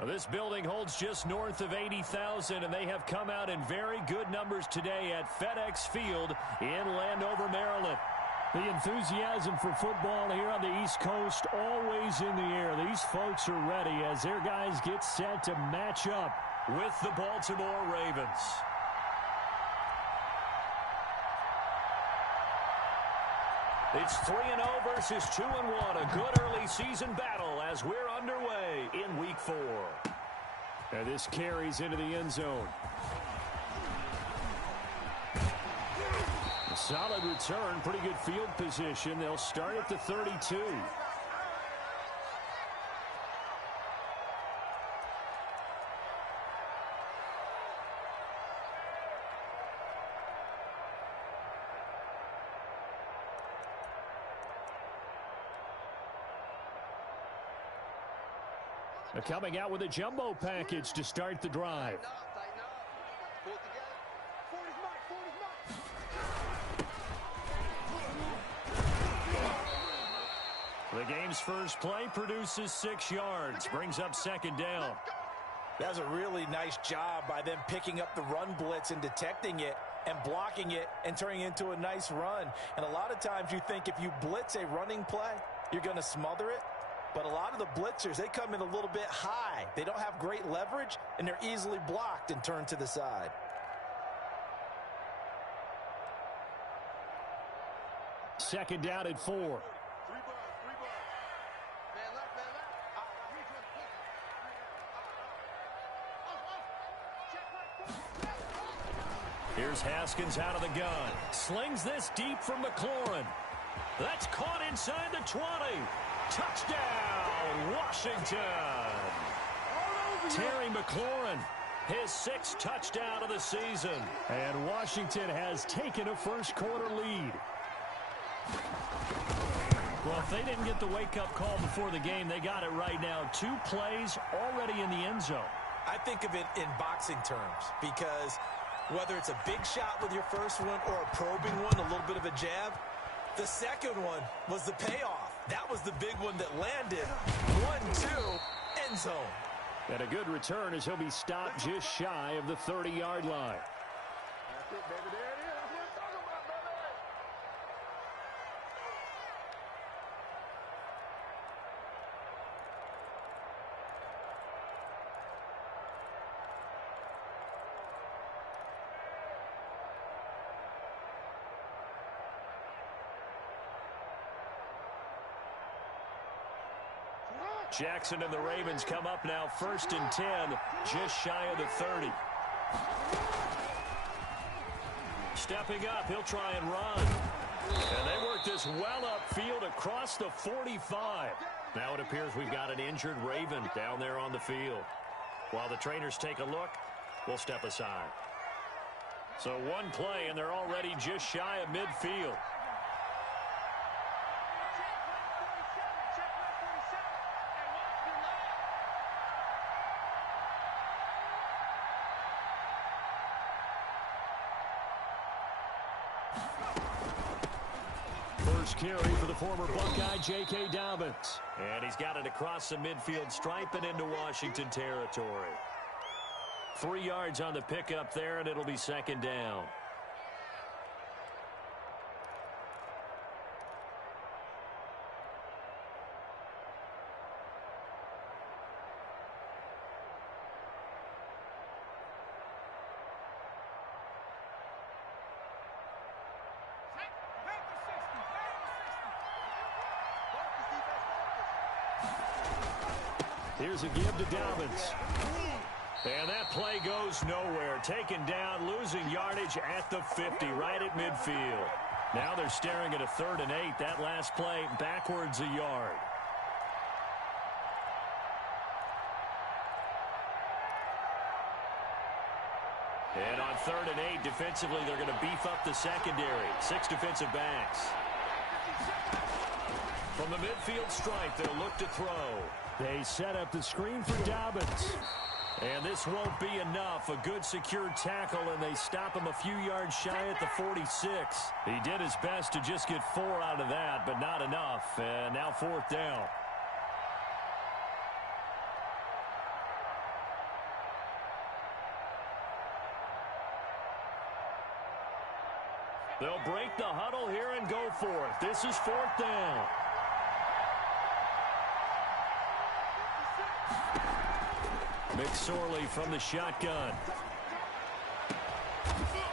Well, this building holds just north of 80,000, and they have come out in very good numbers today at FedEx Field in Landover, Maryland. The enthusiasm for football here on the East Coast always in the air. These folks are ready as their guys get set to match up with the Baltimore Ravens. It's 3-0 versus 2-1. A good early season battle as we're underway in Week 4. And this carries into the end zone. A solid return, pretty good field position. They'll start at the 32. They're coming out with a jumbo package to start the drive. The game's first play produces 6 yards, brings up second down. That's a really nice job by them picking up the run blitz and detecting it and blocking it and turning it into a nice run. And a lot of times you think if you blitz a running play, you're going to smother it. But a lot of the blitzers, they come in a little bit high. They don't have great leverage, and they're easily blocked and turned to the side. Second down at 4. Here's Haskins out of the gun. Slings this deep from McLaurin. That's caught inside the 20. Touchdown, Washington. Terry McLaurin, his 6th touchdown of the season. And Washington has taken a first-quarter lead. Well, if they didn't get the wake-up call before the game, they got it right now. 2 plays already in the end zone. I think of it in boxing terms because whether it's a big shot with your first one or a probing one, a little bit of a jab, the second one was the payoff. That was the big one that landed. 1-2, end zone. And a good return as he'll be stopped just shy of the 30-yard line. That's it, baby. There it is. That's what I'm talking about, baby. Jackson and the Ravens come up now 1st and 10, just shy of the 30. Stepping up, he'll try and run. And they work this well upfield across the 45. Now it appears we've got an injured Raven down there on the field. While the trainers take a look, we'll step aside. So one play, and they're already just shy of midfield. First carry for the former Buckeye, J.K. Dobbins. And he's got it across the midfield stripe and into Washington territory. 3 yards on the pickup there, and it'll be second down. Here's a give to Dobbins. And that play goes nowhere. Taken down, losing yardage at the 50, right at midfield. Now they're staring at a 3rd and 8. That last play backwards a yard. And on 3rd and 8, defensively, they're going to beef up the secondary. 6 defensive backs. From the midfield stripe, they'll look to throw. They set up the screen for Dobbins. And this won't be enough. A good secure tackle, and they stop him a few yards shy at the 46. He did his best to just get 4 out of that, but not enough. And now 4th down. They'll break the huddle here and go for it. This is 4th down. McSorley from the shotgun.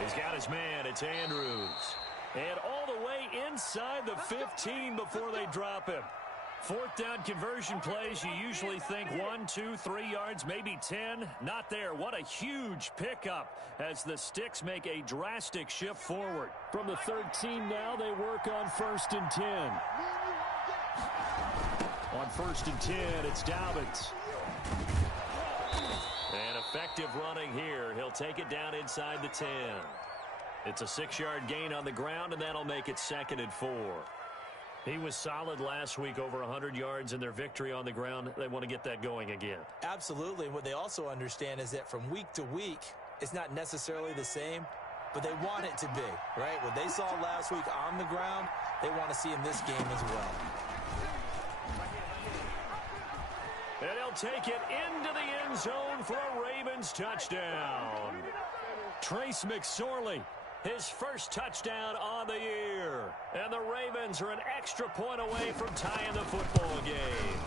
He's got his man. It's Andrews. And all the way inside the 15 before they drop him. 4th down conversion plays, you usually think 1, 2, 3 yards, maybe 10. Not there. What a huge pickup as the Sticks make a drastic shift forward. From the 13 now, they work on 1st and 10. On 1st and 10, it's Dobbins. And effective running here. He'll take it down inside the 10. It's a 6-yard gain on the ground, and that'll make it 2nd and 4. He was solid last week, over 100 yards in their victory on the ground. They want to get that going again. Absolutely. What they also understand is that from week to week, it's not necessarily the same, but they want it to be, right? What they saw last week on the ground, they want to see in this game as well. And he'll take it into the end zone for a Ravens touchdown. Trace McSorley, his first touchdown on the year. And the Ravens are an extra point away from tying the football game.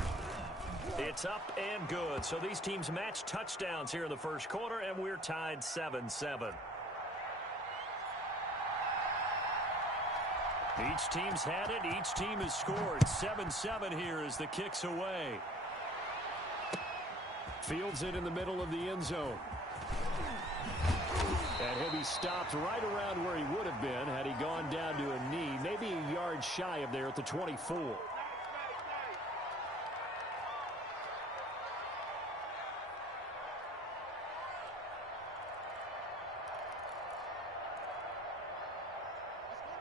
It's up and good. So these teams match touchdowns here in the first quarter, and we're tied 7-7. Each team's had it. Each team has scored. 7-7 here as the kick's away. Fields it in the middle of the end zone. And he'll be stopped right around where he would have been had he gone down to a knee, maybe a yard shy of there at the 24.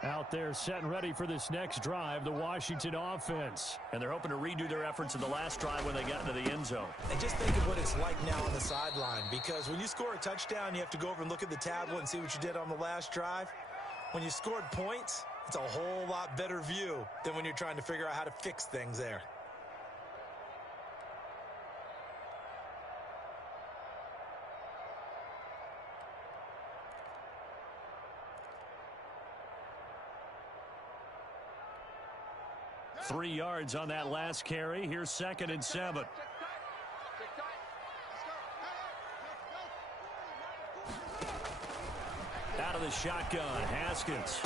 Out there set and ready for this next drive, the Washington offense. And they're hoping to redo their efforts in the last drive when they got into the end zone. And just think of what it's like now on the sideline, because when you score a touchdown, you have to go over and look at the tablet and see what you did on the last drive. When you scored points, it's a whole lot better view than when you're trying to figure out how to fix things there. Three yards on that last carry. Here's 2nd and 7. Out of the shotgun, Haskins.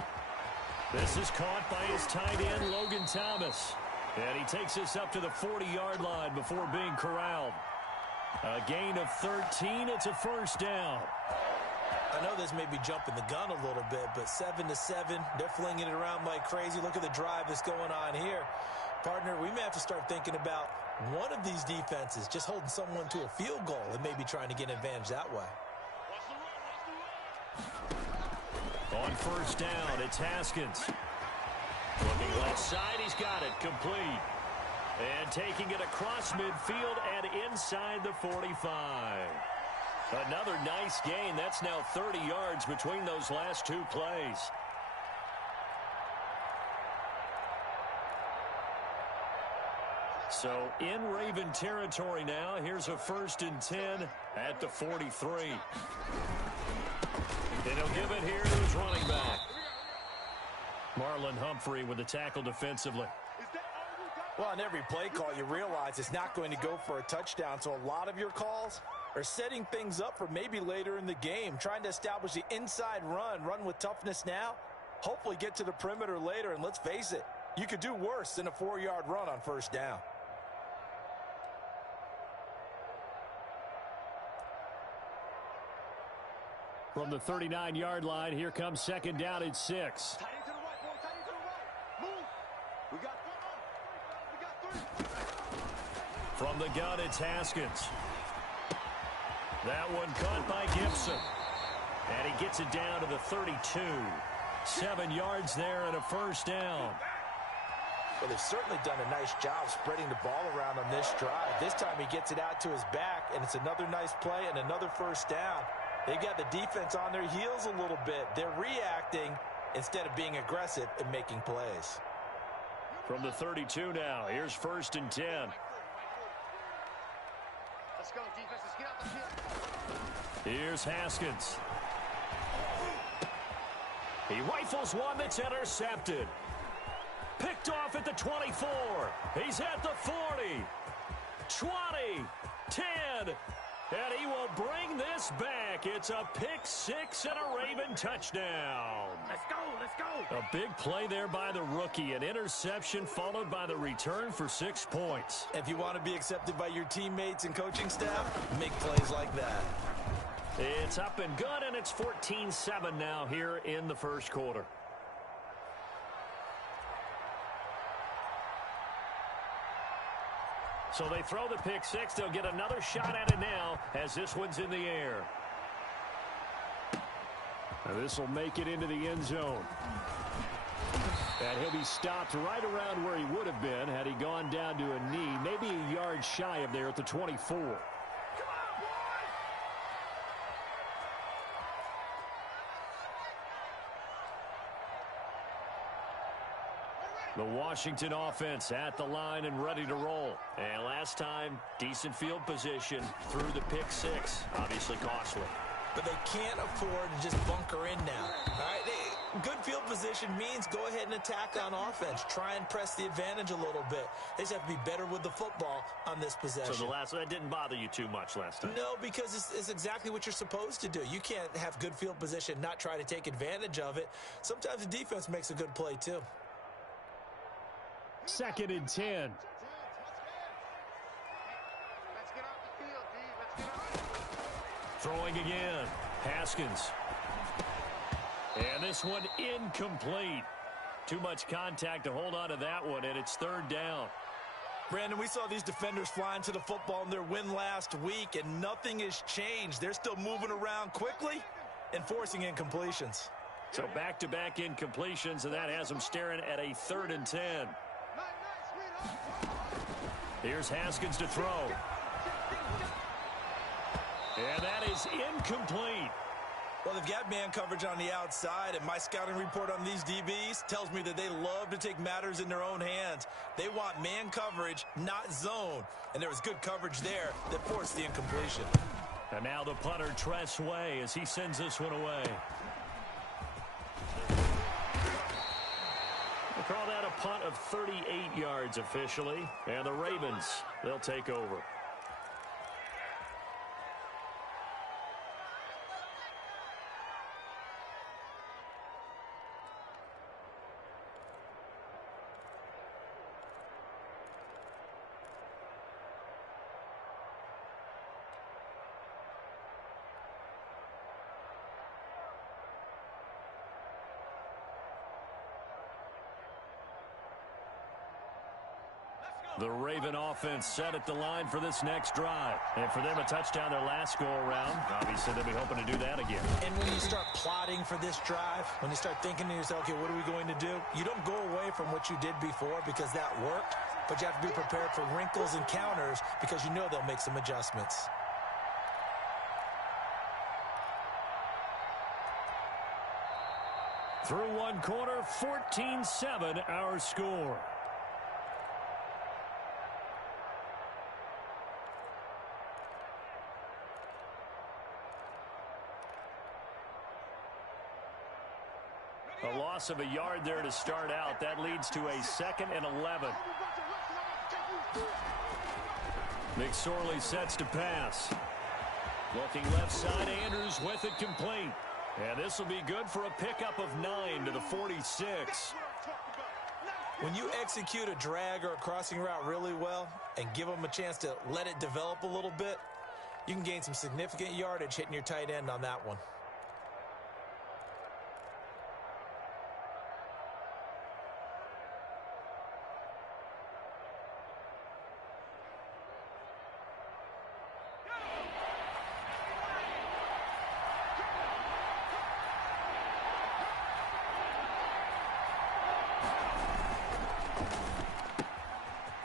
This is caught by his tight end, Logan Thomas. And he takes this up to the 40-yard line before being corralled. A gain of 13. It's a first down. I know this may be jumping the gun a little bit, but 7-7, they're flinging it around like crazy. Look at the drive that's going on here. Partner, we may have to start thinking about one of these defenses just holding someone to a field goal and maybe trying to get an advantage that way. On first down, it's Haskins. Looking left side, he's got it, complete. And taking it across midfield and inside the 45. Another nice gain. That's now 30 yards between those last two plays. So in Raven territory now. Here's a 1st and 10 at the 43. And he'll give it here to his running back. Marlon Humphrey with the tackle defensively. Well, on every play call, you realize it's not going to go for a touchdown. So a lot of your calls are setting things up for maybe later in the game, trying to establish the inside run with toughness now, hopefully get to the perimeter later. And let's face it, you could do worse than a 4-yard run on first down. From the 39-yard line, here comes 2nd down at 6. From the gun, it's Haskins. That one caught by Gibson. And he gets it down to the 32. 7 yards there and a first down. Well, they've certainly done a nice job spreading the ball around on this drive. This time he gets it out to his back, and it's another nice play and another first down. They've got the defense on their heels a little bit. They're reacting instead of being aggressive and making plays. From the 32 now, here's 1st and 10. Let's go, defense. Let's get out the field. Here's Haskins. He rifles one that's intercepted. Picked off at the 24. He's at the 40. 20. 10. And he will bring this back. It's a pick six and a Raven touchdown. Let's go, let's go. A big play there by the rookie. An interception followed by the return for 6 points. If you want to be accepted by your teammates and coaching staff, make plays like that. It's up and good, and it's 14-7 now here in the first quarter. So they throw the pick six. They'll get another shot at it now as this one's in the air. And this will make it into the end zone. And he'll be stopped right around where he would have been had he gone down to a knee, maybe a yard shy of there at the 24. The Washington offense at the line and ready to roll. And last time, decent field position through the pick six. Obviously costly. But they can't afford to just bunker in now. All right, good field position means go ahead and attack on offense. Try and press the advantage a little bit. They just have to be better with the football on this possession. So that didn't bother you too much last time? No, because it's exactly what you're supposed to do. You can't have good field position, not try to take advantage of it. Sometimes the defense makes a good play too. 2nd and 10. Let's get off the field, D. Let's get off. Throwing again. Haskins. And this one incomplete. Too much contact to hold on to that one, and it's 3rd down. Brandon, we saw these defenders flying to the football in their win last week, and nothing has changed. They're still moving around quickly and forcing incompletions. So back-to-back incompletions, and that has them staring at a 3rd and 10. Here's Haskins to throw. And that is incomplete. Well, they've got man coverage on the outside, and my scouting report on these DBs tells me that they love to take matters in their own hands. They want man coverage, not zone. And there was good coverage there that forced the incompletion. And now the punter, Tress Way, as he sends this one away. We'll call that a punt of 38 yards officially. And the Ravens, they'll take over. The Raven offense set at the line for this next drive. And for them, a touchdown their last go-around. Obviously, they'll be hoping to do that again. And when you start plotting for this drive, when you start thinking to yourself, okay, what are we going to do? You don't go away from what you did before because that worked, but you have to be prepared for wrinkles and counters because you know they'll make some adjustments. Through one quarter, 14-7 our score. A loss of a yard there to start out. That leads to a 2nd and 11. McSorley sets to pass. Looking left side, Andrews with it complete. And this will be good for a pickup of 9 to the 46. When you execute a drag or a crossing route really well and give them a chance to let it develop a little bit, you can gain some significant yardage hitting your tight end on that one.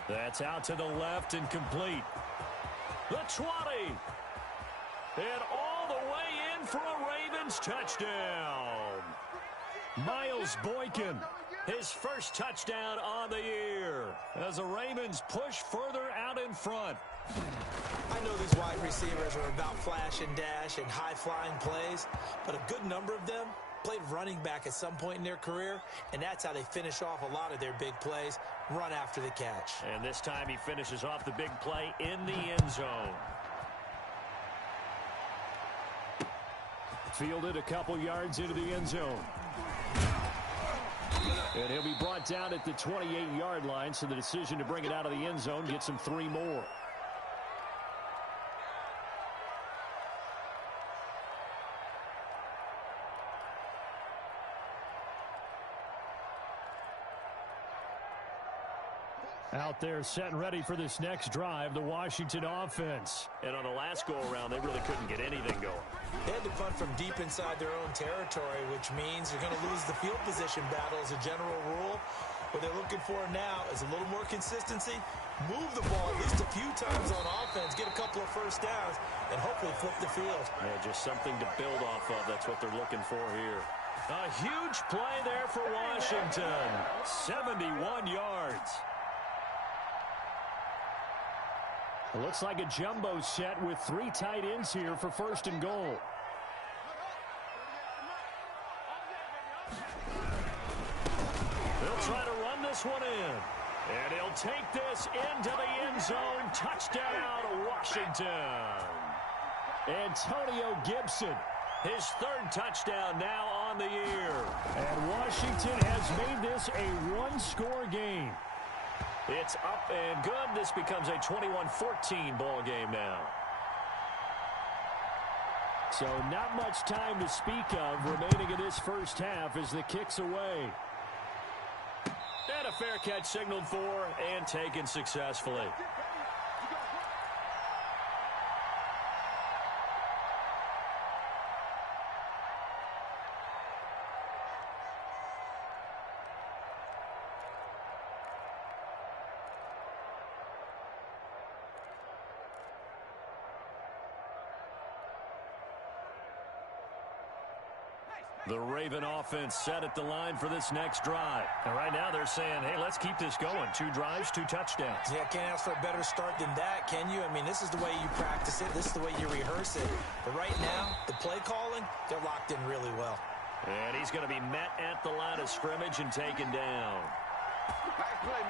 That's out to the left and complete. The 20. And all the way in for a Ravens touchdown. Miles Boykin, his first touchdown on the year as the Ravens push further out in front. I know these wide receivers are about flash and dash and high-flying plays, but a good number of them played running back at some point in their career, and that's how they finish off a lot of their big plays, run after the catch. And this time he finishes off the big play in the end zone. Fielded a couple yards into the end zone. And he'll be brought down at the 28-yard line, so the decision to bring it out of the end zone gets him 3 more. Out there set and ready for this next drive, the Washington offense. And on the last go-around, they really couldn't get anything going. They had to punt from deep inside their own territory, which means they're going to lose the field position battle as a general rule. What they're looking for now is a little more consistency, move the ball at least a few times on offense, get a couple of first downs, and hopefully flip the field. Yeah, just something to build off of. That's what they're looking for here. A huge play there for Washington. 71 yards. It looks like a jumbo set with 3 tight ends here for 1st and goal. They'll try to run this one in. And he'll take this into the end zone. Touchdown, Washington. Antonio Gibson, his 3rd touchdown now on the year. And Washington has made this a 1-score game. It's up and good. This becomes a 21-14 ball game now. So not much time to speak of remaining in this first half as the kick's away. And a fair catch signaled for and taken successfully. The Raven offense set at the line for this next drive. And right now they're saying, hey, let's keep this going. 2 drives, 2 touchdowns. Yeah, can't ask for a better start than that, can you? I mean, this is the way you practice it. This is the way you rehearse it. But right now, the play calling, they're locked in really well. And he's going to be met at the line of scrimmage and taken down.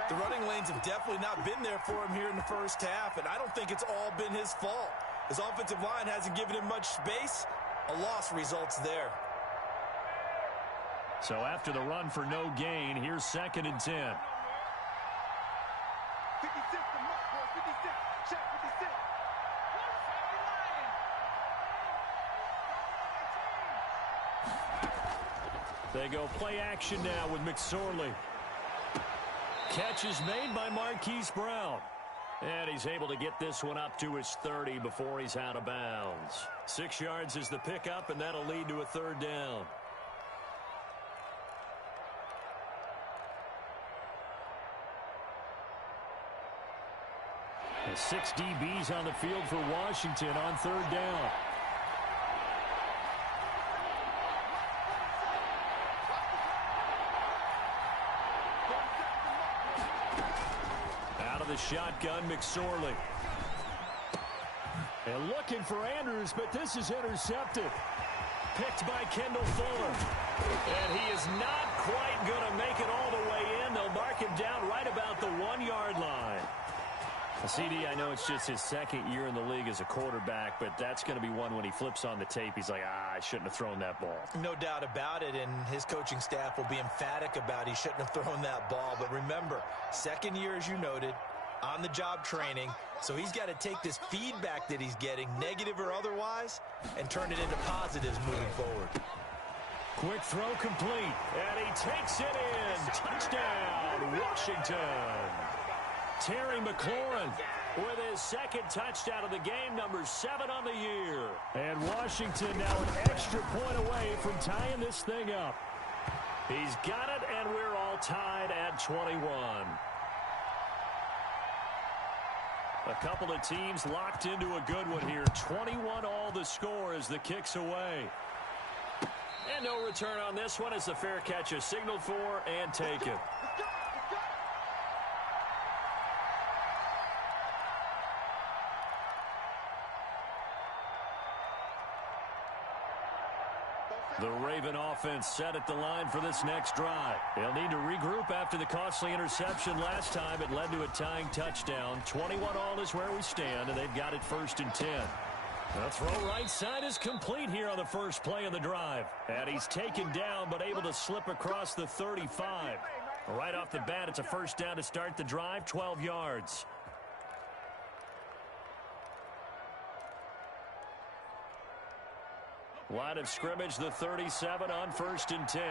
The running lanes have definitely not been there for him here in the first half, and I don't think it's all been his fault. His offensive line hasn't given him much space. A loss results there. So after the run for no gain, here's 2nd and 10. 56 to mark, boy. 56. Check 56. They go play action now with McSorley. Catch is made by Marquise Brown. And he's able to get this one up to his 30 before he's out of bounds. 6 yards is the pickup, and that'll lead to a 3rd down. The 6 DBs on the field for Washington on 3rd down. Out of the shotgun, McSorley. And looking for Andrews, but this is intercepted. Picked by Kendall Fuller. And he is not quite going to make it all the way in. They'll mark him down right about the 1-yard line. CD, I know it's just his 2nd year in the league as a quarterback, but that's going to be one when he flips on the tape. He's like, I shouldn't have thrown that ball. No doubt about it, and his coaching staff will be emphatic about he shouldn't have thrown that ball. But remember, 2nd year, as you noted, on-the-job training, so he's got to take this feedback that he's getting, negative or otherwise, and turn it into positives moving forward. Quick throw complete, and he takes it in. Touchdown, Washington. Terry McLaurin with his 2nd touchdown of the game, number 7 on the year. And Washington now an extra point away from tying this thing up. He's got it, and we're all tied at 21. A couple of teams locked into a good one here. 21 all the score as the kick's away. And no return on this one as the fair catch is signaled for and taken. The Raven offense set at the line for this next drive. They'll need to regroup after the costly interception last time. It led to a tying touchdown. 21-all is where we stand, and they've got it 1st and 10. The throw right side is complete here on the first play of the drive. And he's taken down but able to slip across the 35. Right off the bat, it's a first down to start the drive, 12 yards. Line of scrimmage, the 37 on 1st and 10.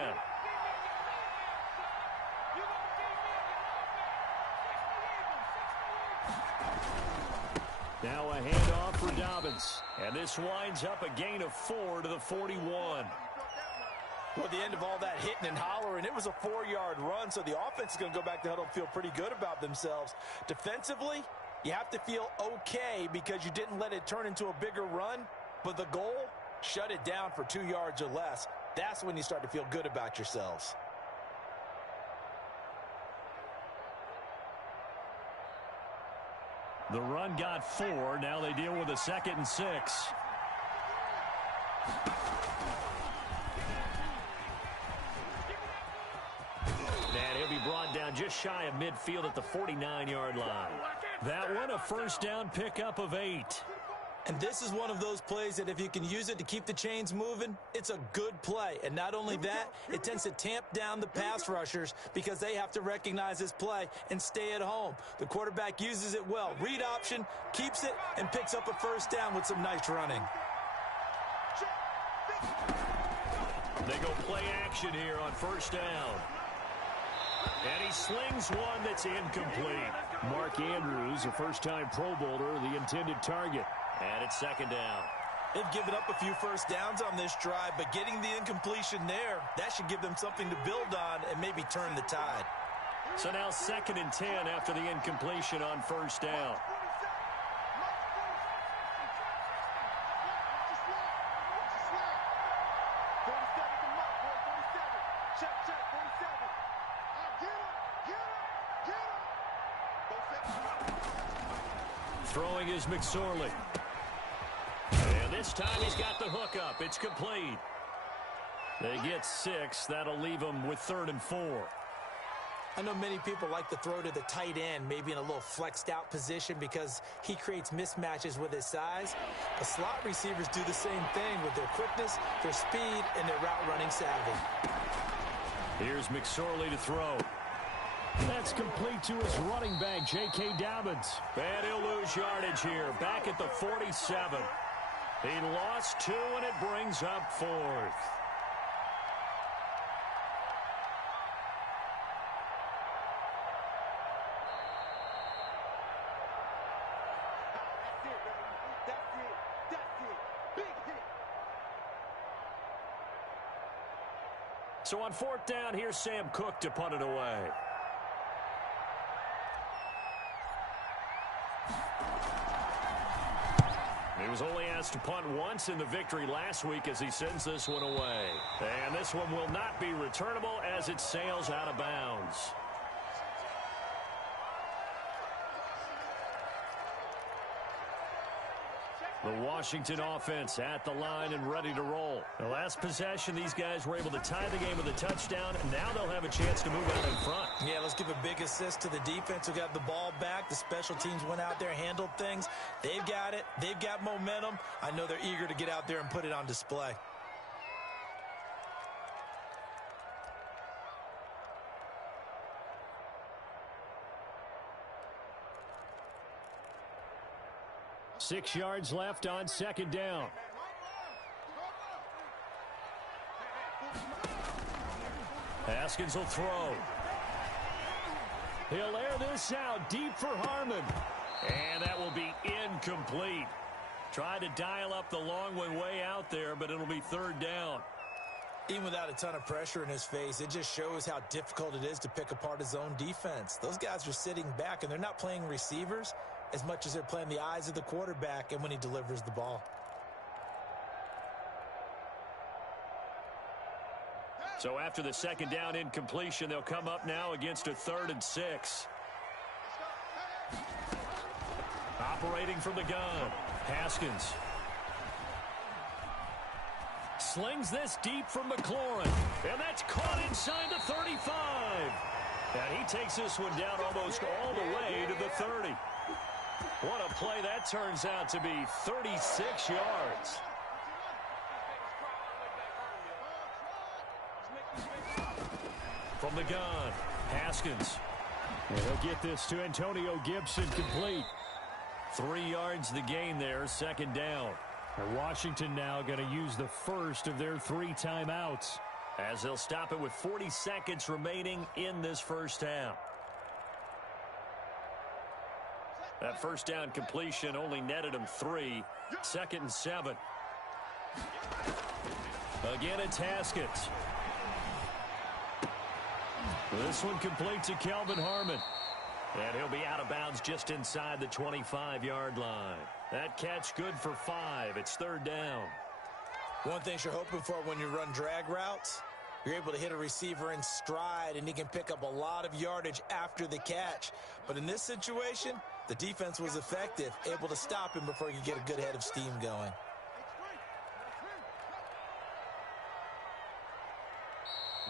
Now a handoff for Dobbins. And this winds up a gain of 4 to the 41. Well, at the end of all that hitting and hollering, it was a 4-yard run, so the offense is going to go back to huddle and feel pretty good about themselves. Defensively, you have to feel okay because you didn't let it turn into a bigger run, but the goal, shut it down for 2 yards or less. That's when you start to feel good about yourselves. The run got 4. Now they deal with a 2nd and 6. And he'll be brought down just shy of midfield at the 49-yard line. That one, a first down pickup of 8. And this is one of those plays that if you can use it to keep the chains moving, it's a good play. And not only that, it tends to tamp down the pass rushers because they have to recognize this play and stay at home. The quarterback uses it well. Read option, keeps it, and picks up a first down with some nice running. They go play action here on first down. And he slings one that's incomplete. Mark Andrews, a first-time Pro Bowler, the intended target. And it's 2nd down. They've given up a few first downs on this drive, but getting the incompletion there, that should give them something to build on and maybe turn the tide. So now 2nd and 10 after the incompletion on first down. Throwing is McSorley. And this time he's got the hook up. It's complete. They get 6. That'll leave them with 3rd and 4. I know many people like to throw to the tight end, maybe in a little flexed out position because he creates mismatches with his size. The slot receivers do the same thing with their quickness, their speed, and their route running savvy. Here's McSorley to throw. That's complete to his running back, J.K. Dobbins. And he'll lose yardage here, back at the 47. He lost 2, and it brings up 4th. So on 4th down, here's Sam Cook to punt it away. He was only asked to punt once in the victory last week as he sends this one away. And this one will not be returnable as it sails out of bounds. The Washington offense at the line and ready to roll. The last possession, these guys were able to tie the game with a touchdown, and now they'll have a chance to move out in front. Yeah, let's give a big assist to the defense who got the ball back. The special teams went out there, handled things. They've got it. They've got momentum. I know they're eager to get out there and put it on display. Six yards left on 2nd down. Haskins will throw. He'll air this out deep for Harmon. And that will be incomplete. Tried to dial up the long one way out there, but it'll be 3rd down. Even without a ton of pressure in his face, it just shows how difficult it is to pick apart his own defense. Those guys are sitting back, and they're not playing receivers as much as they're playing the eyes of the quarterback and when he delivers the ball. So after the 2nd down incompletion, they'll come up now against a 3rd and 6. Operating from the gun, Haskins. slings this deep from McLaurin. And that's caught inside the 35. And he takes this one down almost all the way to the 30. What a play that turns out to be, 36 yards. From the gun, Haskins. And he'll get this to Antonio Gibson complete. 3 yards the gain there, second down. And Washington now going to use the first of their 3 timeouts, as they'll stop it with 40 seconds remaining in this first half. That first down completion only netted him 3. 2nd and 7. Again, it's Haskins. This one complete to Kelvin Harmon. And he'll be out of bounds just inside the 25-yard line. That catch good for 5. It's 3rd down. One thing you're hoping for when you run drag routes, you're able to hit a receiver in stride, and he can pick up a lot of yardage after the catch. But in this situation, the defense was effective, able to stop him before he could get a good head of steam going.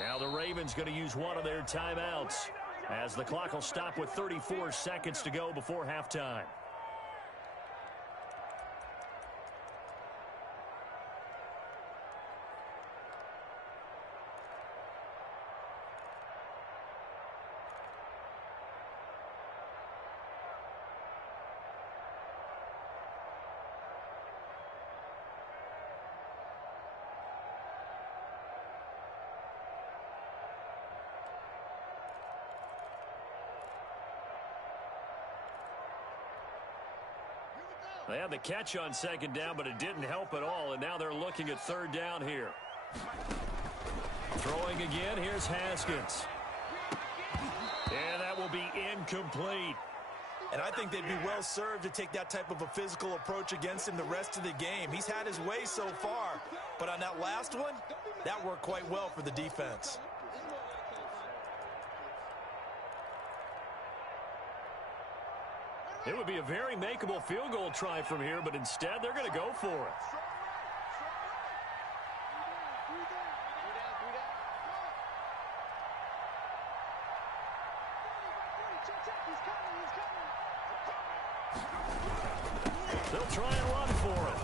Now the Ravens going to use one of their timeouts, as the clock will stop with 34 seconds to go before halftime. They had the catch on 2nd down, but it didn't help at all, and now they're looking at 3rd down here. Throwing again, here's Haskins. And that will be incomplete. And I think they'd be well served to take that type of a physical approach against him the rest of the game. He's had his way so far, but on that last one, that worked quite well for the defense. It would be a very makeable field goal try from here, but instead they're going to go for it. They'll try and run for it,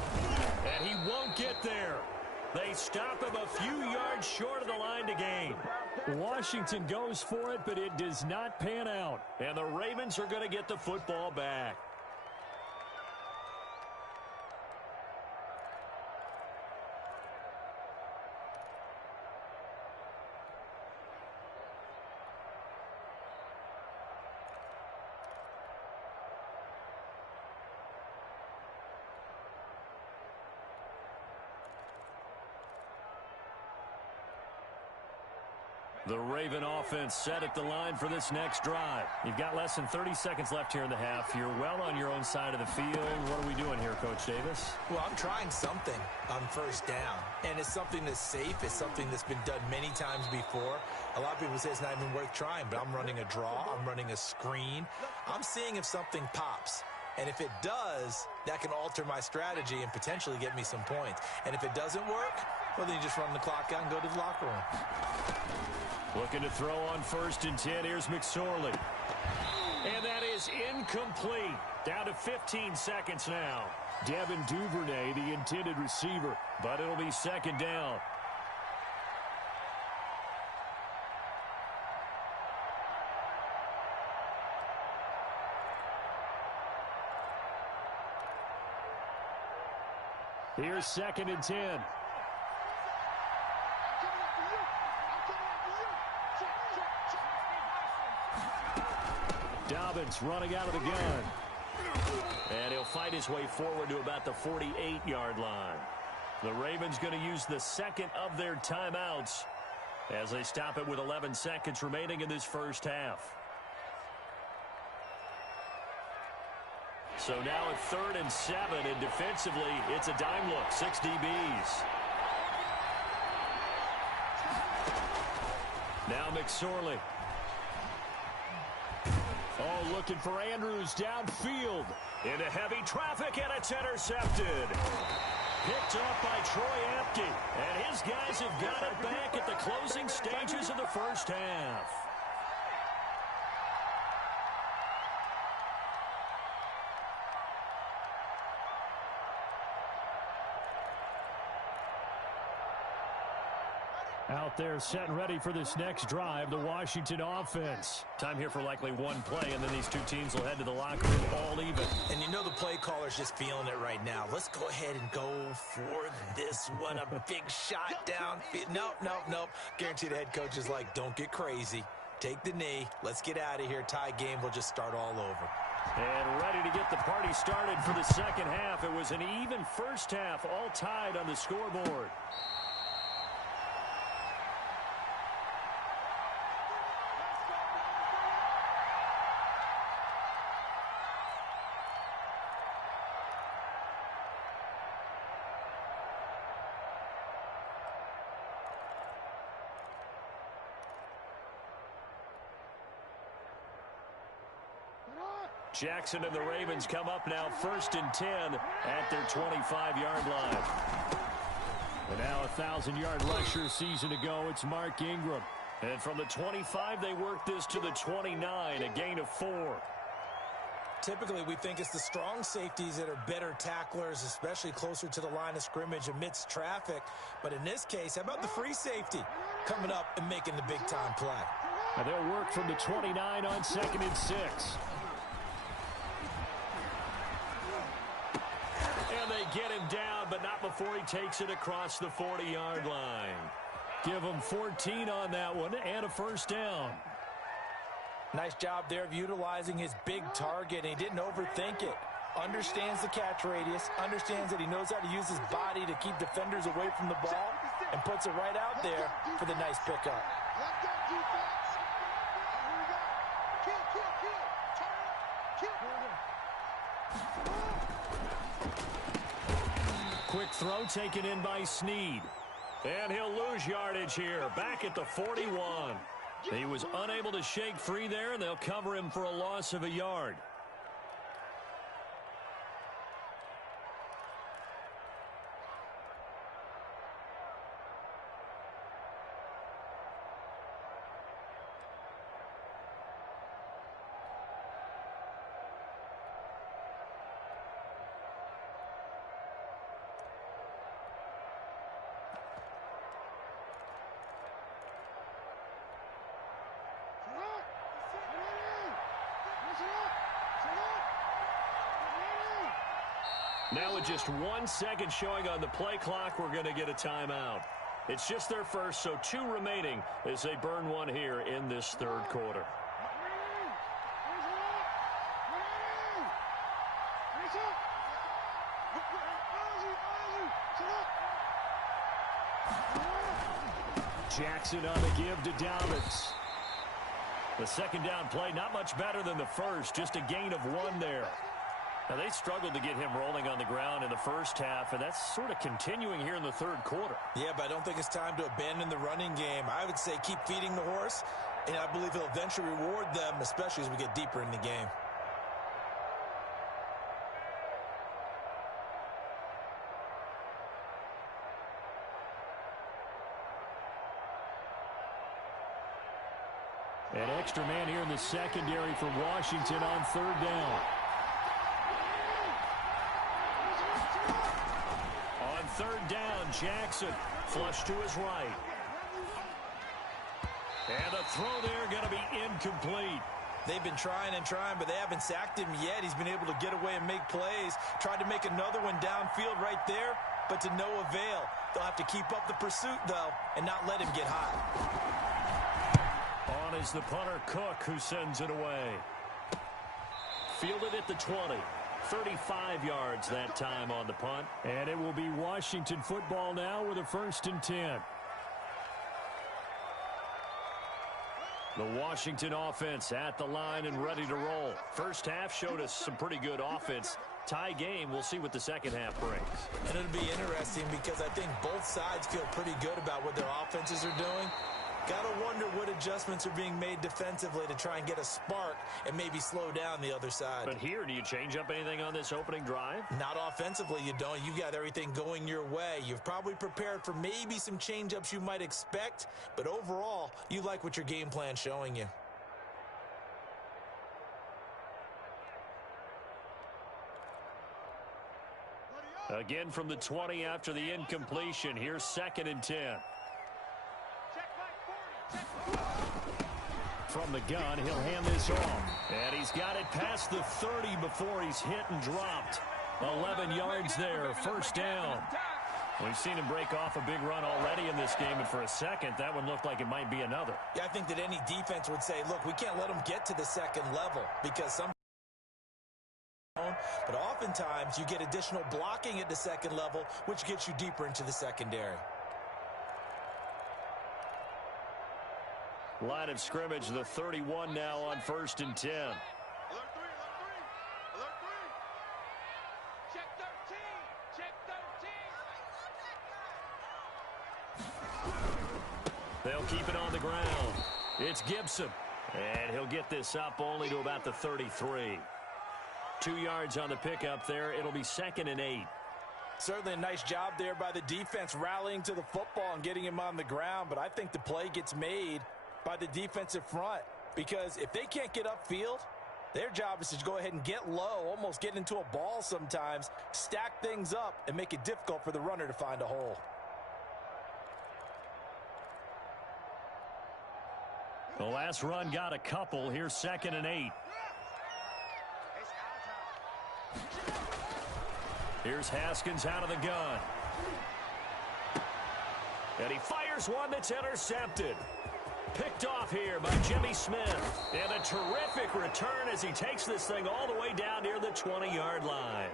and he won't get there. They stop him a few yards short of the line to gain. Washington goes for it, but it does not pan out. And the Ravens are going to get the football back. The Raven offense set at the line for this next drive. You've got less than 30 seconds left here in the half. You're well on your own side of the field. What are we doing here, Coach Davis? Well, I'm trying something on 1st down, and it's something that's safe. It's something that's been done many times before. A lot of people say it's not even worth trying, but I'm running a draw. I'm running a screen. I'm seeing if something pops. And if it does, that can alter my strategy and potentially get me some points. And if it doesn't work, well, then you just run the clock out and go to the locker room. Looking to throw on 1st and 10. Here's McSorley. And that is incomplete. Down to 15 seconds now. Devin Duvernay, the intended receiver. But it'll be 2nd down. Here's 2nd and 10. Dobbins running out of the gun. And he'll fight his way forward to about the 48-yard line. The Ravens going to use the 2nd of their timeouts as they stop it with 11 seconds remaining in this first half. So now at 3rd and 7, and defensively, it's a dime look, 6 DBs. Now McSorley. Oh, looking for Andrews downfield. Into heavy traffic, and it's intercepted. picked up by Troy Apke. And his guys have got it back at the closing stages of the first half. Out there set and ready for this next drive, the Washington offense. Time here for likely one play, and then these two teams will head to the locker room all even. And you know the play caller's just feeling it right now. Let's go ahead and go for this one. A big shot down. Nope. Guaranteed the head coach is like, don't get crazy. Take the knee. Let's get out of here. Tie game will just start all over. And ready to get the party started for the second half. It was an even first half, all tied on the scoreboard. Jackson and the Ravens come up now 1st and 10 at their 25-yard line. And now a 1,000-yard lecture season to go. It's Mark Ingram. And from the 25, they work this to the 29, a gain of 4. Typically, we think it's the strong safeties that are better tacklers, especially closer to the line of scrimmage amidst traffic. But in this case, how about the free safety coming up and making the big-time play? Now they'll work from the 29 on 2nd and 6. And they get him down, but not before he takes it across the 40-yard line. Give him 14 on that one and a first down. Nice job there of utilizing his big target. He didn't overthink it. Understands the catch radius, understands that he knows how to use his body to keep defenders away from the ball, and puts it right out there for the nice pickup. Quick throw taken in by Snead. And he'll lose yardage here, back at the 41. He was unable to shake free there, and they'll cover him for a loss of a yard. Now with just 1 second showing on the play clock, we're going to get a timeout. It's just their first, so 2 remaining as they burn one here in this third quarter. Jackson on the give to Dobbins. The second down play, not much better than the first, just a gain of 1 there. Now, they struggled to get him rolling on the ground in the first half, and that's sort of continuing here in the third quarter. Yeah, but I don't think it's time to abandon the running game. I would say keep feeding the horse, and I believe he'll eventually reward them, especially as we get deeper in the game. An extra man here in the secondary for Washington on third down. Third down, Jackson flush to his right. And the throw there going to be incomplete. They've been trying, but they haven't sacked him yet. He's been able to get away and make plays. Tried to make another one downfield right there, but to no avail. They'll have to keep up the pursuit, though, and not let him get hot. On is the punter, Cook, who sends it away. Fielded at the 20. 35 yards that time on the punt. And it will be Washington football now with a 1st and 10. The Washington offense at the line and ready to roll. First half showed us some pretty good offense. Tie game, we'll see what the second half brings. And it'll be interesting because I think both sides feel pretty good about what their offenses are doing. Gotta wonder what adjustments are being made defensively to try and get a spark and maybe slow down the other side. But here, do you change up anything on this opening drive? Not offensively, you don't. You got everything going your way. You've probably prepared for maybe some change-ups you might expect, but overall, you like what your game plan's showing you. Again from the 20 after the incompletion. Here's 2nd and 10. From the gun, he'll hand this off. And he's got it past the 30 before he's hit and dropped. 11 yards there, 1st down. We've seen him break off a big run already in this game, and for a second, that one looked like it might be another. Yeah, I think that any defense would say, look, we can't let them get to the 2nd level because some. But oftentimes, you get additional blocking at the 2nd level, which gets you deeper into the secondary. Line of scrimmage, the 31 now on 1st and 10. Alert 3, alert 3. Check 13. Check 13. They'll keep it on the ground. It's Gibson. And he'll get this up only to about the 33. 2 yards on the pickup there. It'll be 2nd and 8. Certainly a nice job there by the defense rallying to the football and getting him on the ground. But I think the play gets made by the defensive front, because if they can't get upfield, their job is to go ahead and get low, almost get into a ball sometimes, stack things up, and make it difficult for the runner to find a hole. The last run got a couple. Here's 2nd and 8. Here's Haskins out of the gun. And he fires one that's intercepted. Picked off here by Jimmy Smith. And a terrific return as he takes this thing all the way down near the 20-yard line.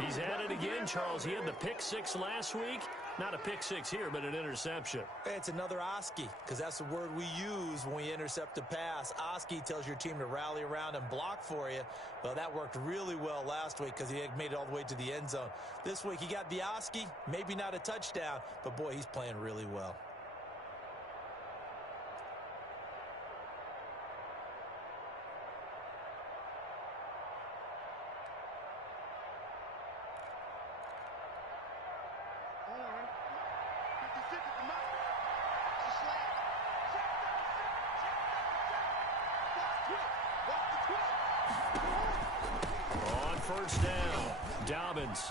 He's at it again, Charles. He had the pick 6 last week. Not a pick 6 here, but an interception. It's another Oski, because that's the word we use when we intercept a pass. Oski tells your team to rally around and block for you. Well, that worked really well last week because he made it all the way to the end zone. This week he got the Oski, maybe not a touchdown, but boy, he's playing really well. On 1st down, Dobbins.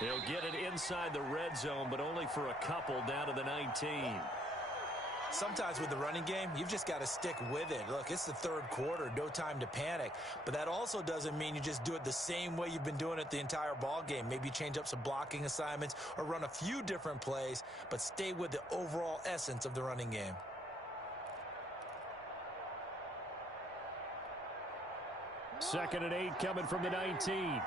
He'll get it inside the red zone, but only for a couple down to the 19. Sometimes with the running game, you've just got to stick with it. Look, it's the 3rd quarter, no time to panic. But that also doesn't mean you just do it the same way you've been doing it the entire ball game. Maybe change up some blocking assignments or run a few different plays, but stay with the overall essence of the running game. Second and 8 coming from the 19.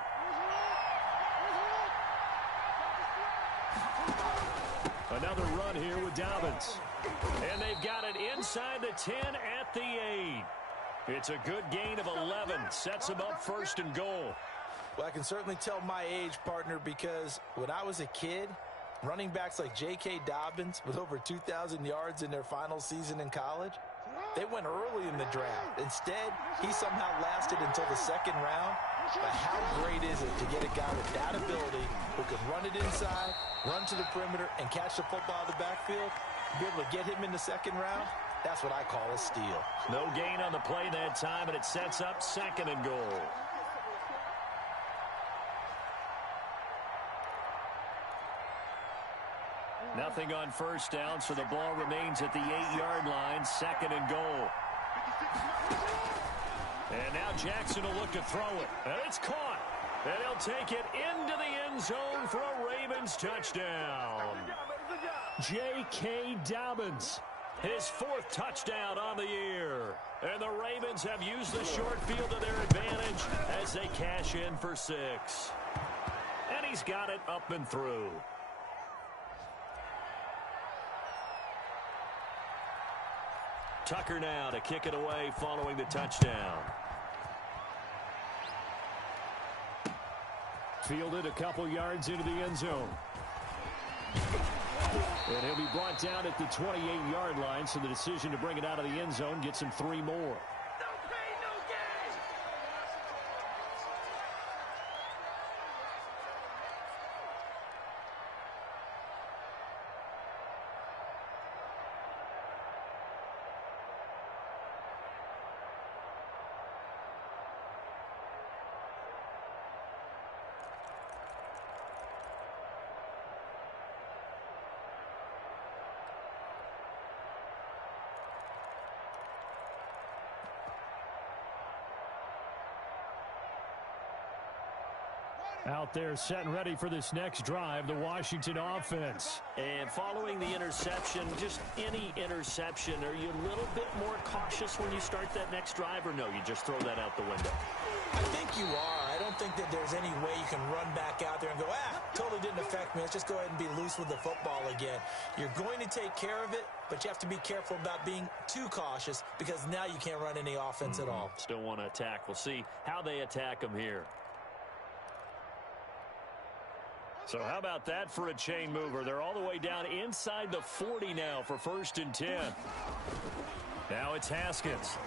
Another run here with Dobbins. And they've got it inside the 10 at the 8. It's a good gain of 11. Sets them up 1st and goal. Well, I can certainly tell my age, partner, because when I was a kid, running backs like J.K. Dobbins with over 2,000 yards in their final season in college, they went early in the draft. Instead, he somehow lasted until the 2nd round. But how great is it to get a guy with that ability who can run it inside, run to the perimeter, and catch the football in the backfield? Be able to get him in the 2nd round? That's what I call a steal. No gain on the play that time, and it sets up 2nd and goal. Nothing on 1st down, so the ball remains at the 8-yard line, 2nd and goal. And now Jackson will look to throw it. And it's caught. And he'll take it into the end zone for a Ravens touchdown. J.K. Dobbins, his 4th touchdown on the year. And the Ravens have used the short field to their advantage as they cash in for 6. And he's got it up and through. Tucker now to kick it away following the touchdown. Fielded a couple yards into the end zone. And he'll be brought down at the 28-yard line, so the decision to bring it out of the end zone gets him 3 more. Out there set and ready for this next drive, the Washington offense. And following the interception, just any interception, are you a little bit more cautious when you start that next drive, or no, you just throw that out the window? I think you are. I don't think that there's any way you can run back out there and go, totally didn't affect me. Let's just go ahead and be loose with the football again. You're going to take care of it, but you have to be careful about being too cautious because now you can't run any offense at all. Still want to attack. We'll see how they attack them here. So how about that for a chain mover? They're all the way down inside the 40 now for 1st and 10. Now it's Haskins.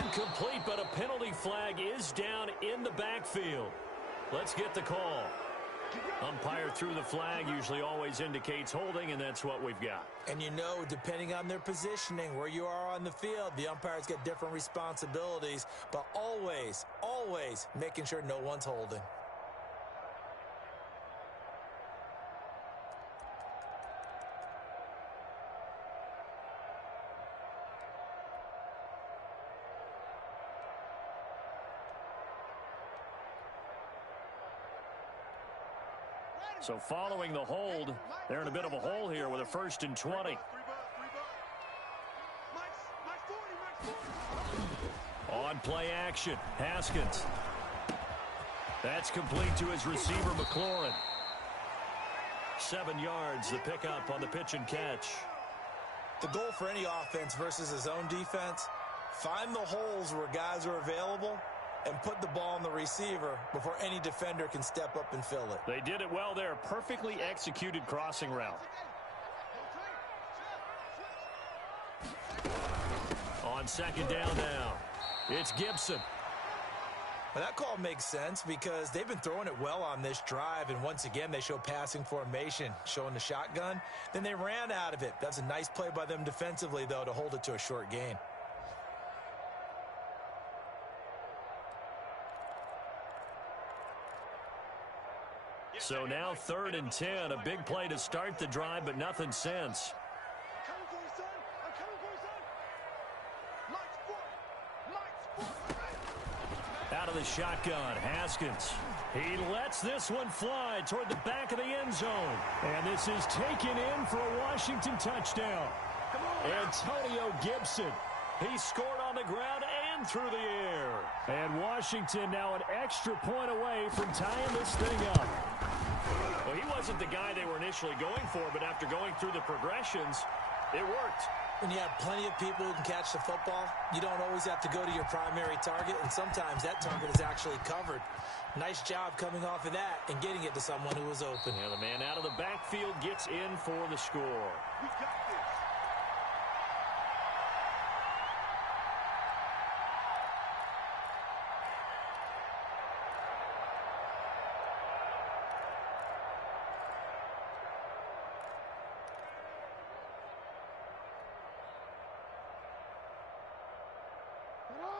Incomplete, but a penalty flag is down in the backfield. Let's get the call. Umpire threw the flag, usually always indicates holding, and that's what we've got. And you know, depending on their positioning, where you are on the field, the umpires get different responsibilities, but always, always making sure no one's holding. So following the hold, they're in a bit of a hole here with a 1st and 20. On play action, Haskins. That's complete to his receiver, McLaurin. 7 yards, the pickup on the pitch and catch. The goal for any offense versus his own defense, find the holes where guys are available and put the ball on the receiver before any defender can step up and fill it. They did it well there. Perfectly executed crossing route. On 2nd down now, it's Gibson. Well, that call makes sense because they've been throwing it well on this drive, and once again, they show passing formation, showing the shotgun. Then they ran out of it. That's a nice play by them defensively, though, to hold it to a short gain. So now 3rd and 10, a big play to start the drive, but nothing since. Out of the shotgun, Haskins. He lets this one fly toward the back of the end zone. And this is taken in for a Washington touchdown. Antonio Gibson. He scored on the ground and through the air. And Washington now an extra point away from tying this thing up. Well, he wasn't the guy they were initially going for, but after going through the progressions, it worked. When you have plenty of people who can catch the football, you don't always have to go to your primary target, and sometimes that target is actually covered. Nice job coming off of that and getting it to someone who was open. Yeah, the man out of the backfield gets in for the score. We got this.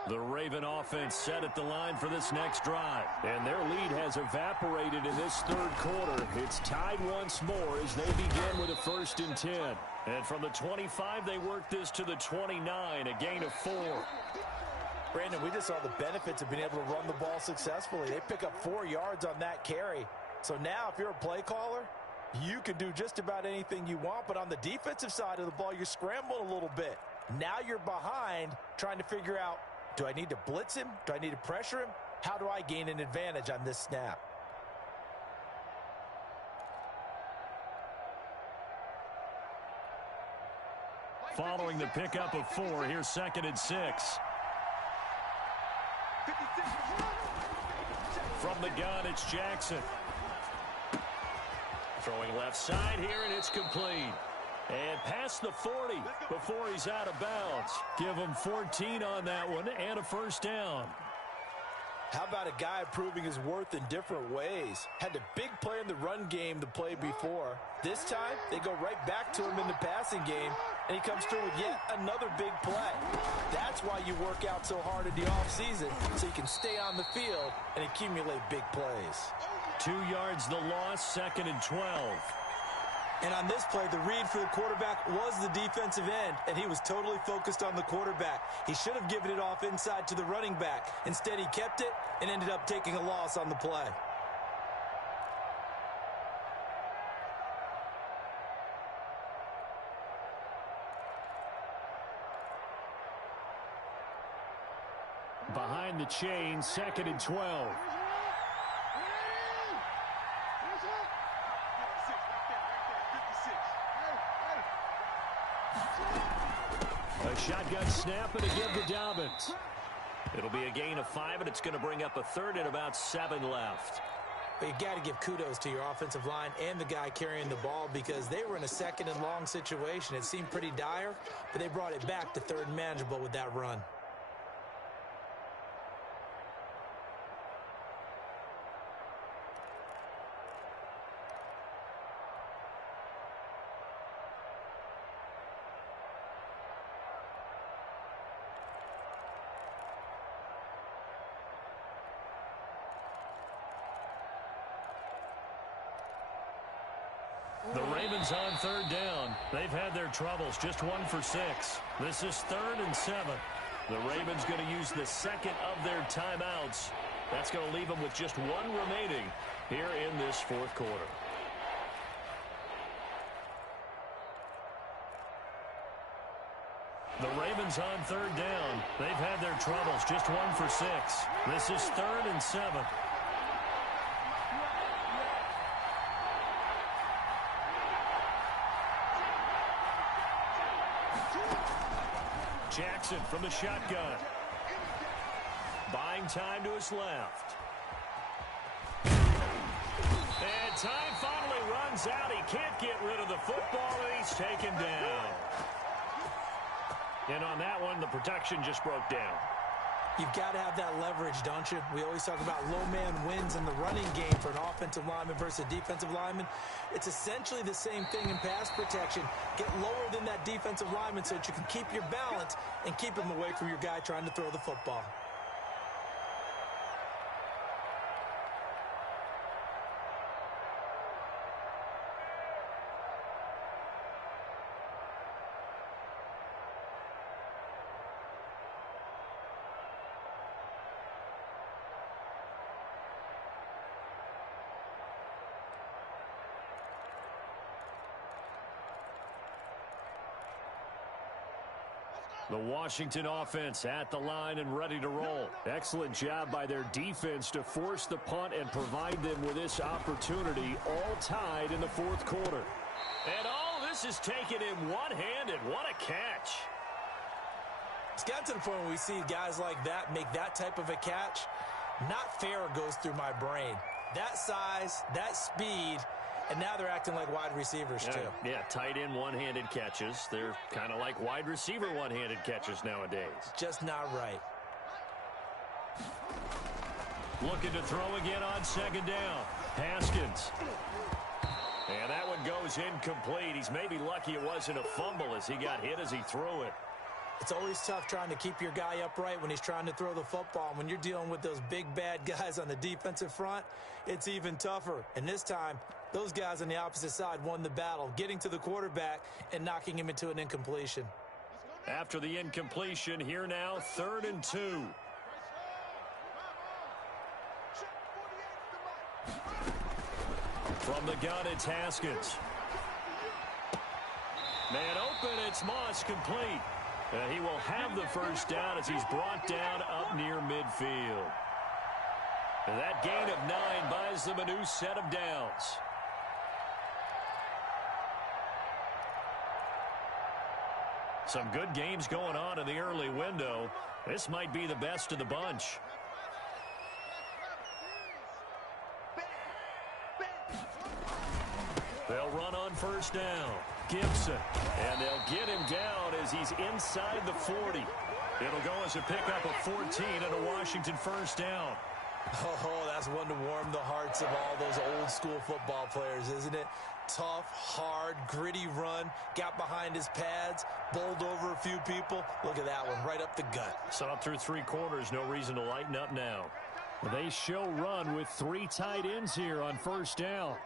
The Raven offense set at the line for this next drive. And their lead has evaporated in this 3rd quarter. It's tied once more as they begin with a 1st and 10. And from the 25, they work this to the 29, a gain of 4. Brandon, we just saw the benefits of being able to run the ball successfully. They pick up 4 yards on that carry. So now if you're a play caller, you can do just about anything you want. But on the defensive side of the ball, you're scrambling a little bit. Now you're behind trying to figure out, do I need to blitz him? Do I need to pressure him? How do I gain an advantage on this snap? Following the pickup of 4, here's 2nd and 6. From the gun, it's Jackson. Throwing left side here, and it's complete. And past the 40 before he's out of bounds. Give him 14 on that one and a first down. How about a guy proving his worth in different ways? Had a big play in the run game the play before. This time, they go right back to him in the passing game, and he comes through with yet another big play. That's why you work out so hard in the offseason, so you can stay on the field and accumulate big plays. 2 yards the loss, 2nd and 12. And on this play, the read for the quarterback was the defensive end, and he was totally focused on the quarterback. He should have given it off inside to the running back. Instead, he kept it and ended up taking a loss on the play. Behind the chain, 2nd and 12. A shotgun snap and a give to Dobbins. It'll be a gain of 5, and it's going to bring up a 3rd and about 7 left. But you got to give kudos to your offensive line and the guy carrying the ball because they were in a 2nd and long situation. It seemed pretty dire, but they brought it back to 3rd and manageable with that run. The Ravens on 3rd down. They've had their troubles, just 1 for 6. This is 3rd and 7. The Ravens going to use the 2nd of their timeouts. That's going to leave them with just 1 remaining here in this 4th quarter. The Ravens on 3rd down. They've had their troubles, just 1 for 6. This is 3rd and 7. Jackson from the shotgun. Buying time to his left. And time finally runs out. He can't get rid of the football, and he's taken down. And on that one, the protection just broke down. You've got to have that leverage, don't you? We always talk about low man wins in the running game for an offensive lineman versus a defensive lineman. It's essentially the same thing in pass protection. Get lower than that defensive lineman so that you can keep your balance and keep him away from your guy trying to throw the football. The Washington offense at the line and ready to roll. Excellent job by their defense to force the punt and provide them with this opportunity, all tied in the 4th quarter. And all this is taken in one-handed. What a catch. It's got to the point where we see guys like that make that type of a catch. Not fair goes through my brain. That size, that speed, and now they're acting like wide receivers, too. Yeah, tight end one-handed catches. They're kind of like wide receiver one-handed catches nowadays. Just not right. Looking to throw again on 2nd down. Haskins. And that one goes incomplete. He's maybe lucky it wasn't a fumble as he got hit as he threw it. It's always tough trying to keep your guy upright when he's trying to throw the football. When you're dealing with those big, bad guys on the defensive front, it's even tougher. And this time, those guys on the opposite side won the battle, getting to the quarterback and knocking him into an incompletion. After the incompletion, here now, 3rd and 2. From the gun, it's Haskins. Man open, it's Moss, complete. And he will have the first down as he's brought down up near midfield. And that gain of 9 buys them a new set of downs. Some good games going on in the early window. This might be the best of the bunch. They'll run on first down. Gibson. And they'll get him down as he's inside the 40. It'll go as a pickup of 14 and a Washington first down. Oh, that's one to warm the hearts of all those old school football players, isn't it? Tough, hard, gritty run. Got behind his pads, bowled over a few people. Look at that one, right up the gut. So up through 3 quarters, no reason to lighten up now. They show run with 3 tight ends here on first down.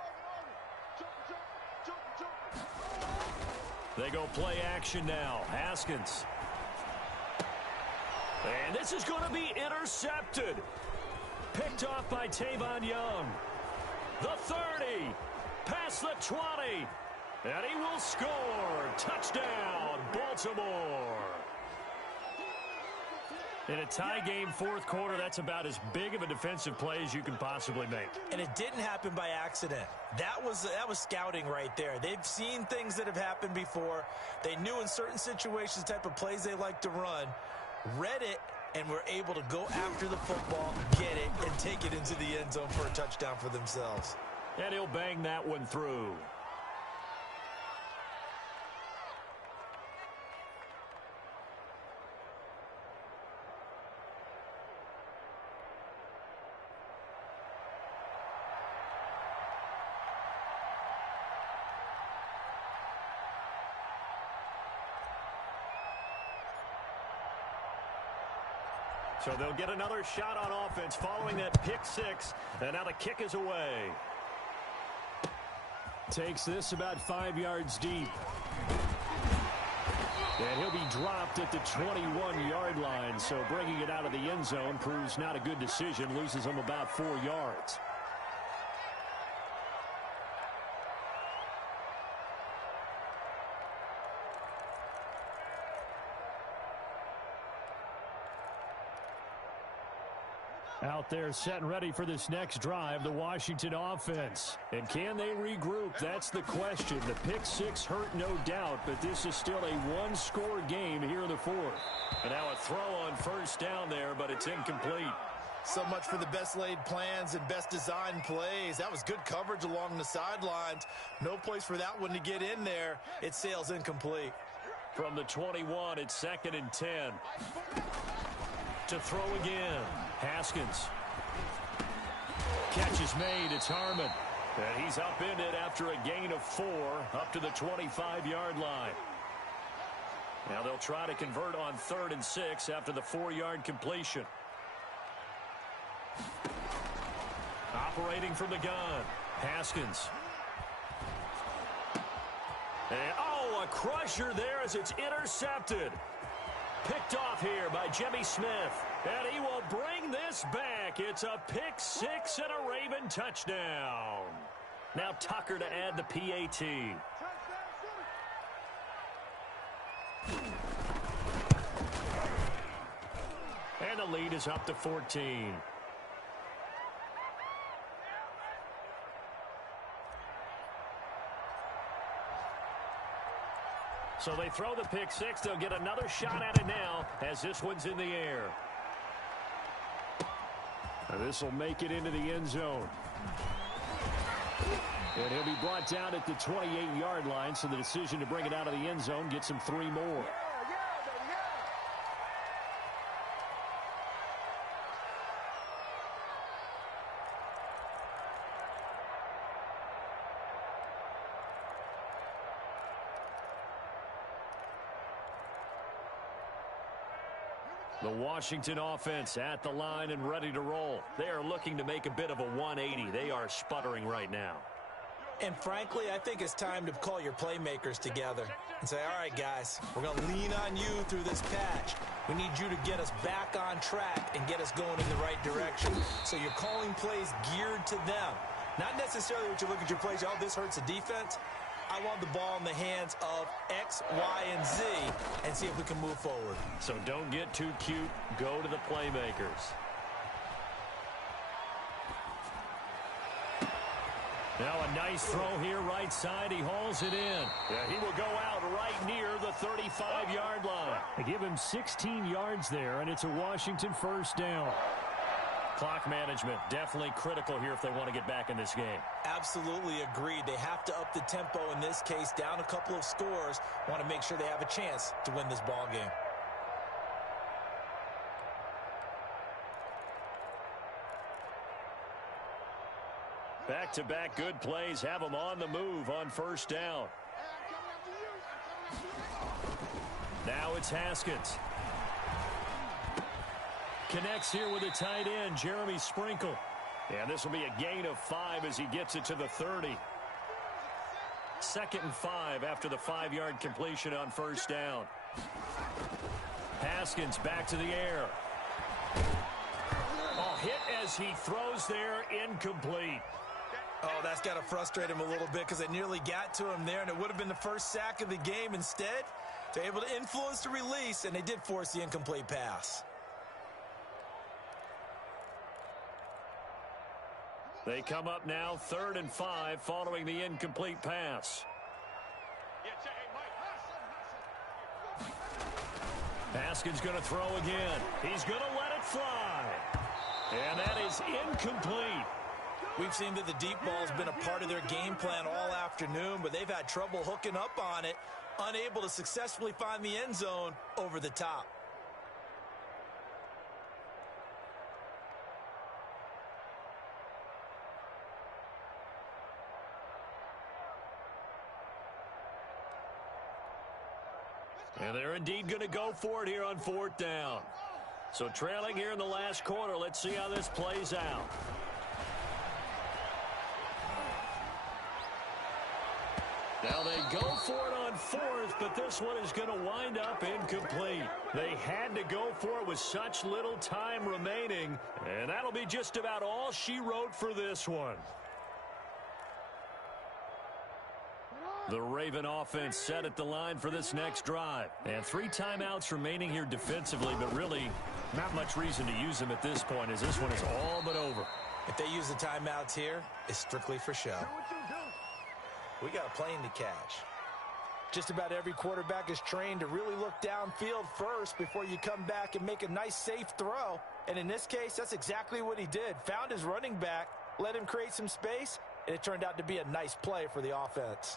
They go play action now. Haskins. And this is going to be intercepted. Picked off by Tavon Young. The 30. Past the 20. And he will score. Touchdown, Baltimore. In a tie game, 4th quarter, that's about as big of a defensive play as you can possibly make. And it didn't happen by accident. That was scouting right there. They've seen things that have happened before. They knew in certain situations the type of plays they like to run, read it, and were able to go after the football, get it, and take it into the end zone for a touchdown for themselves. And he'll bang that one through. So they'll get another shot on offense following that pick 6. And now the kick is away. Takes this about 5 yards deep. And he'll be dropped at the 21-yard line. So bringing it out of the end zone proves not a good decision. Loses him about 4 yards. Out there set and ready for this next drive, the Washington offense. And can they regroup? That's the question. The pick 6 hurt, no doubt, but this is still a one-score game here in the 4th. And now a throw on first down there, but it's incomplete. So much for the best laid plans and best designed plays. That was good coverage along the sidelines. No place for that one to get in there. It sails incomplete. From the 21, it's 2nd and 10. To throw again. Haskins. Catch is made. It's Harmon. And he's upended after a gain of 4 up to the 25-yard line. Now they'll try to convert on 3rd and 6 after the 4-yard completion. Operating from the gun. Haskins. And, a crusher there as it's intercepted. Picked off here by Jimmy Smith. And he will bring this back. It's a pick 6 and a Raven touchdown. Now Tucker to add the PAT. And the lead is up to 14. So they throw the pick 6. They'll get another shot at it now as this one's in the air. This will make it into the end zone. And he'll be brought down at the 28-yard line, so the decision to bring it out of the end zone gets him 3 more. The Washington offense at the line and ready to roll. They are looking to make a bit of a 180. They are sputtering right now. And frankly, I think it's time to call your playmakers together and say, all right, guys, we're going to lean on you through this patch. We need you to get us back on track and get us going in the right direction. So you're calling plays geared to them. Not necessarily what you look at your plays, oh, this hurts the defense. I want the ball in the hands of X, Y, and Z and see if we can move forward. So don't get too cute. Go to the playmakers. Now a nice throw here right side. He hauls it in. Yeah, he will go out right near the 35-yard line. They give him 16 yards there, and it's a Washington first down. Clock management definitely critical here if they want to get back in this game. Absolutely agreed. They have to up the tempo in this case, down a couple of scores. Want to make sure they have a chance to win this ball game. Back-to-back good plays have them on the move on first down. Now it's Haskins. Connects here with a tight end, Jeremy Sprinkle. And this will be a gain of 5 as he gets it to the 30. 2nd and 5 after the 5-yard completion on first down. Haskins back to the air. Oh, hit as he throws there, incomplete. Oh, that's got to frustrate him a little bit because they nearly got to him there, and it would have been the first sack of the game. Instead, they're able to influence the release, and they did force the incomplete pass. They come up now 3rd and 5 following the incomplete pass. Haskins going to throw again. He's going to let it fly. And that is incomplete. We've seen that the deep ball has been a part of their game plan all afternoon, but they've had trouble hooking up on it, unable to successfully find the end zone over the top. And they're indeed going to go for it here on 4th down. So trailing here in the last quarter, let's see how this plays out. Now they go for it on 4th, but this one is going to wind up incomplete. They had to go for it with such little time remaining, and that'll be just about all she wrote for this one. The Raven offense set at the line for this next drive. And 3 timeouts remaining here defensively, but really not much reason to use them at this point as this one is all but over. If they use the timeouts here, it's strictly for show. We got a plane to catch. Just about every quarterback is trained to really look downfield first before you come back and make a nice, safe throw. And in this case, that's exactly what he did. Found his running back, let him create some space, and it turned out to be a nice play for the offense.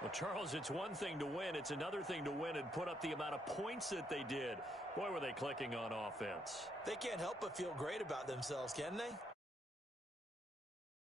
Well, Charles, it's one thing to win. It's another thing to win and put up the amount of points that they did. Boy, were they clicking on offense. They can't help but feel great about themselves, can they?